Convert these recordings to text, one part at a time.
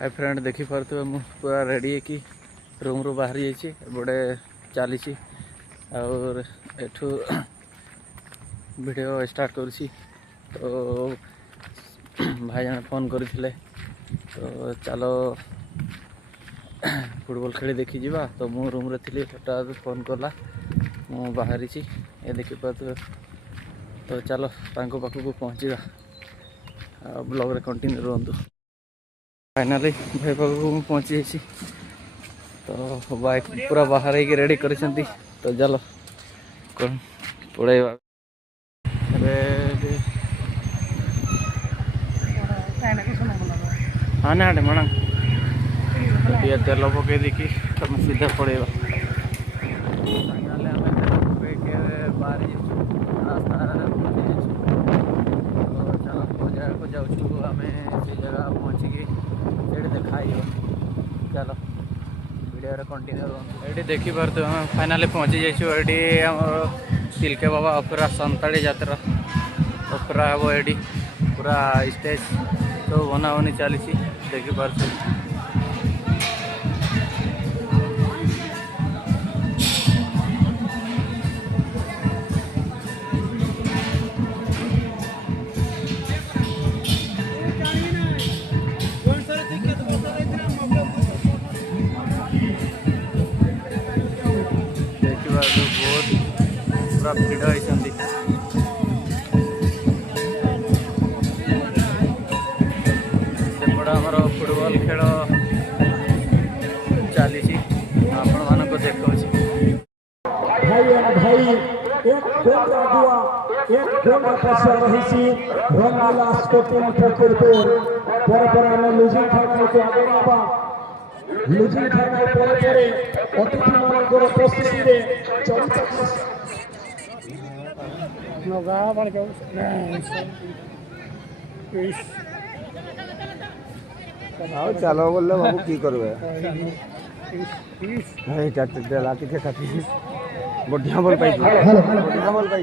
Hi friend देखी पारे मु पूरा रेडी है कि रूम रू बाहरी जाइए बड़े चली और एठू वीडियो स्टार्ट करुँची। तो भाई जन फोन करते तो चलो फुटबॉल खेली देखी जावा। तो मु रूम रे थी हठात फोन कला मु बाहरी ये देखी पारे। तो चलो तांको पाखक पहुँचा ब्लॉग रे कंटिन्यू रुहतु। फाइनाली भाई पाखक पहुँची जाइए। तो बाइक पूरा बाहर ही रेडी कर। तो चलो कौन पड़ेगा हाँ ना हाँ मना तेल पकई देखी तुम सीधा पड़ेगा। बाहर चलो जाऊँ आम से जगह पहुँचिकी ये देखा चलो वीडियो कंटिन्यू ये देखी पारे आम फाइनाली पहुँची जाइए। ये आम तिलके बाबा अपेरा संताड़ी जात्रा अपेरा हम ये पूरा स्टेज तो बना बनी चली देखी पारे। पूरा भिड़ होती आमर फुटबॉल खेल चली आपण मान देखा चलो बोले बाबू की करबे बढ़िया बॉल पाई बढ़िया बॉल पाई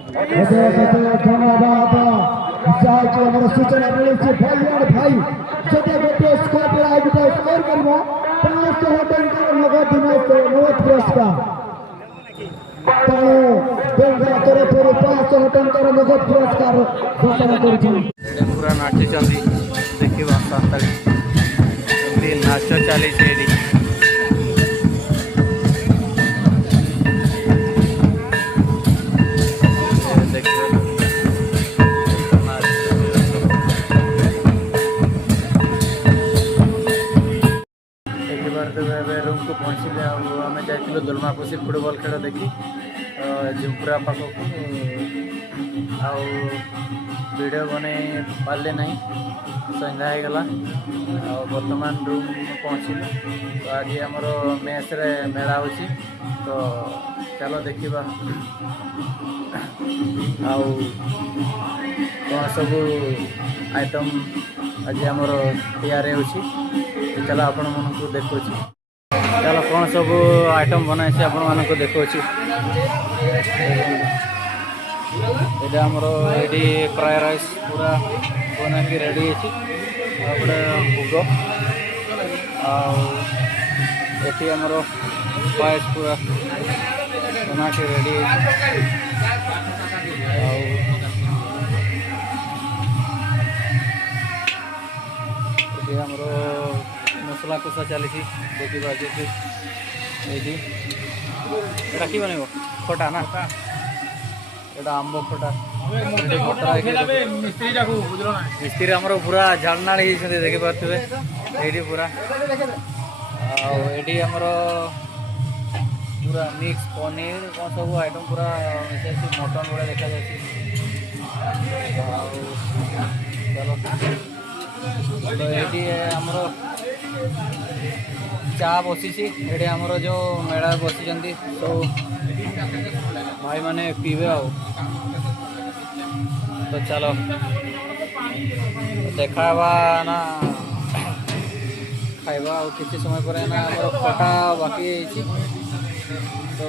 सूचना मिली भाई जदि गोटे स्कोर पर स्कोर करबो 500 टंका नगद नगद पुरस्कार बेलगरा तरफ 500 टंका नगद पुरस्कार घोषणा कर पूरा नाचुंट देखा संताड़ी नाच चली रूम को पहुँचले आम जाइलु दुलमापुसी फुटबॉल खेल देखी झुंपुरा पाखक वीडियो बने पारे ना संध्या होगला बर्तमान रूम पहुँचलु। तो आज आमर मेस रे मेला हो तो चलो देखा कौन सब आइटम आज आमर तैयारी हो। चलो आपण मानक देखो चलो कौन सब आइटम बनाई आपण मानक देखो ये आमर ये फ्राए राइस पूरा बना कि रेडी गोटे भोग ये आमर पायस पूरा बना कि रेडी आमर मसला कषा चली देखी पारे राखी बन खटा ना एटा आंब खटा मिस्त्री आमर पूरा झाड़ना देखी पारे ये पूरा ये आमर पूरा मिक्स पनीर कौन सब आइटम पूरा मटन भाई देखा चलो ये आमर चा बसी ये आमर जो मेला बसी तो भाई माने पीवे तो चलो देखा ना खाइबा किसी समय पर ना खटा बाकी तो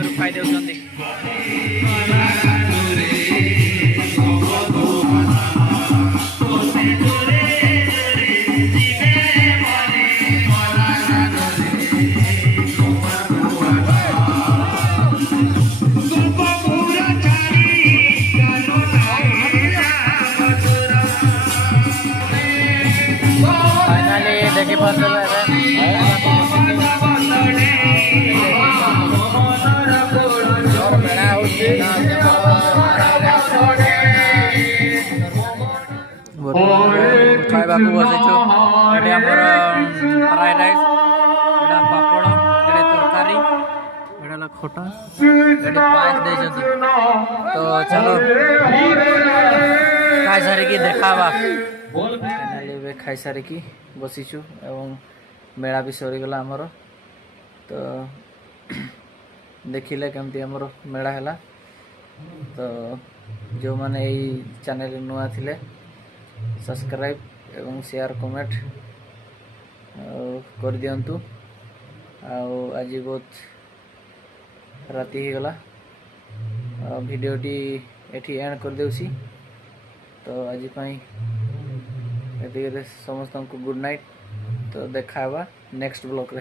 ଆଗରୁ ଖାଇ ଦେଉଛନ୍ତି। फाइनाली देखी पार्थिबे ଖାଇବାକୁ ବସିଛୁ। ଏଠି ଆମର ଫ୍ରାଏ ରାଇସ୍, ଏଇଟା ପାପଡ଼, ଏଠି ତରକାରୀ, ଏଇଟା ହେଲା ଖଟା, ଏଠି ପାଏସ୍ ଦେଇଛନ୍ତି। ତ ଚାଲ ଖାଇସାରିକି ଦେଖା ହେବା। ଫାଇନାଲି ଏବେ ଖାଇସାରିକି ବସିଛୁ ଏବଂ ମେଳା ବି ସରିଗଲା ଆମର। ତ ଦେଖିଲେ କେମିତି ଆମର ମେଳା ହେଲା। ତ ଯେଉଁମାନେ ଏଇ ଚ୍ୟାନେଲରେ ନୂଆ ଥିଲେ ସବସ୍କ୍ରାଇବ୍ ଏବଂ ସେୟାର କମେଣ୍ଟ କରିଦିଅନ୍ତୁ। ଆଉ ଆଜି ବହୁତ ରାତି ହେଇଗଲା, ଭିଡ଼ିଓଟି ଏଠି ଏଣ୍ଡ କରିଦେଉଛି। ତ ଆଜି ପାଇଁ ଏତିକିରେ ସମସ୍ତଙ୍କୁ ଗୁଡ୍ ନାଇଟ୍। ତ ଦେଖା ହେବା ନେକ୍ସଟ ବ୍ଲଗ୍ରେ।